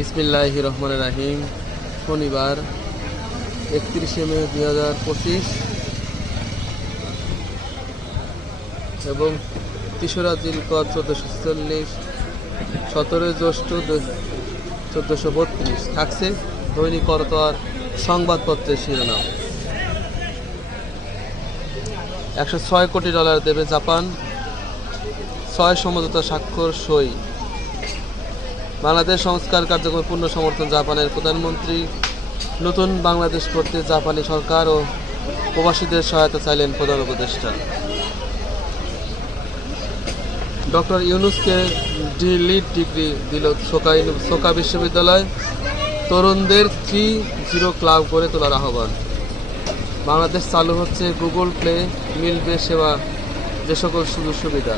বিসমিল্লাহির রহমানির রহিম। শনিবার 31শে মে 2025 এবং 3রা জিলকদ 1446, 17 জ্যৈষ্ঠ 1432। থাকছে দৈনিক করতোয়ার সংবাদপত্রের শিরোনাম। 106 কোটি ডলার দেবে জাপান, 6 সমঝোতা স্বাক্ষর সই। বাংলাদেশ সংস্কার কার্যক্রমে পূর্ণ সমর্থন জাপানের। প্রধানমন্ত্রী নতুন বাংলাদেশ করতে জাপানি সরকার ও প্রবাসীদের সহায়তা চাইলেন প্রধান উপদেষ্টা। ডক্টর ইউনূসকে লিড ডিগ্রি দিল সোকা বিশ্ববিদ্যালয়। তরুণদের 3-0 ক্লাব গড়ে তোলার আহ্বান। বাংলাদেশ চালু হচ্ছে গুগল প্লে, মিলবে সেবা যে সকল সুযোগ সুবিধা।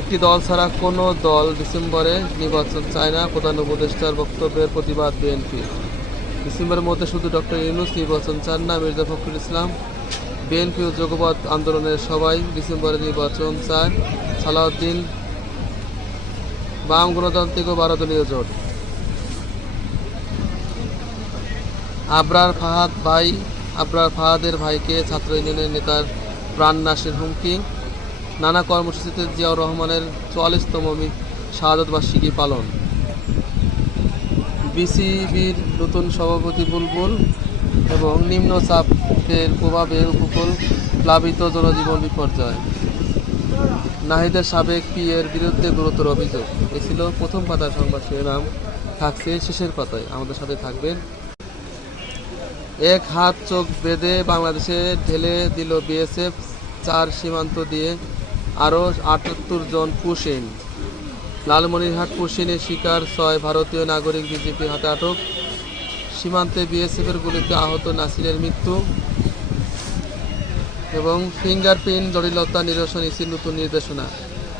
একটি দল ছাড়া কোনো দল ডিসেম্বরে নির্বাচন চায় না, প্রধান উপদেষ্টার বক্তব্যের প্রতিবাদ বিএনপি। ডিসেম্বরের মধ্যে শুধু ডক্টর ইউনূস নির্বাচন চান না, মির্জা ফখরুল ইসলাম, বিএনপি ও যোগবাদ আন্দোলনের সবাই ডিসেম্বরে নির্বাচন চায়। সালাউদ্দিন, বাম গণতান্ত্রিক ও 12 দলীয় জোট। আবরার ফাহাদের ভাইকে ছাত্র ইউনিয়নের নেতার প্রাণনাশের হুমকি। নানা কর্মসূচিতে জিয়াউর রহমানের 44তম শাহাদত বার্ষিকী পালন। বিসিবির নতুন সভাপতি বুলবুল এবং নিম্নচাপের প্রভাবে উপকূল প্লাবিত, জনজীবন বিপর্যয়। নাহিদের সাবেক পিএর বিরুদ্ধে গুরুতর অভিযোগ। এ ছিল প্রথম পাতার সংবাদ শিরোনাম। থাকছে শেষের পাতায়, আমাদের সাথে থাকবেন। এক হাত চোখ বেঁধে বাংলাদেশে ঢেলে দিল বিএসএফ, 4 সীমান্ত দিয়ে আরও 78 জন পুশিন। লালমনিরহাট পুশিনের শিকার 6 ভারতীয় নাগরিক বিজেপির হাতে আটক। সীমান্তে বিএসএফের গুলিতে আহত নাসিরের মৃত্যু। এবং ফিঙ্গারপ্রিন্ট জটিলতা নিরসন ইসির নতুন নির্দেশনা।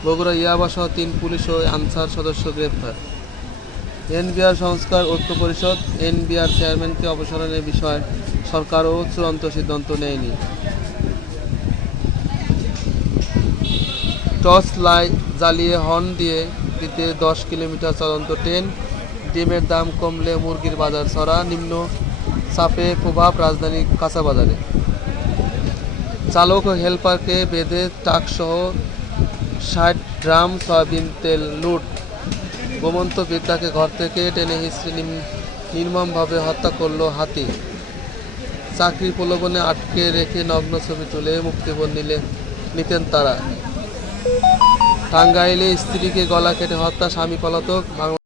বগুড়া ইয়াবাসহ 3 পুলিশ ও আনসার সদস্য গ্রেপ্তার। এনবিআর সংস্কার ঐক্য পরিষদ, এনবিআর চেয়ারম্যানকে অপসারণের বিষয়ে সরকারও চূড়ান্ত সিদ্ধান্ত নেয়নি। টর্চ লাইট জ্বালিয়ে হর্ন দিতে 10 কিলোমিটার চলন্ত ট্রেন। ডিমের দাম কমলে মুরগির বাজার চড়া, নিম্ন চাপে প্রভাব রাজধানীর কাঁচাবাজারে। চালক ও হেলপারকে বেঁধে ট্রাকসহ 60 ড্রাম সয়াবিন তেল লুট। ঘুমন্ত বৃদ্ধাকে ঘর থেকে টেনে হিঁচড়ে নির্মমভাবে হত্যা করল হাতি। চাকরির প্রলোভনে আটকে রেখে নগ্ন ছবি তুলে মুক্তিপণ নিতেন তারা। টাঙ্গাইলে স্ত্রীকে গলা কেটে হত্যা, স্বামী পলাতক।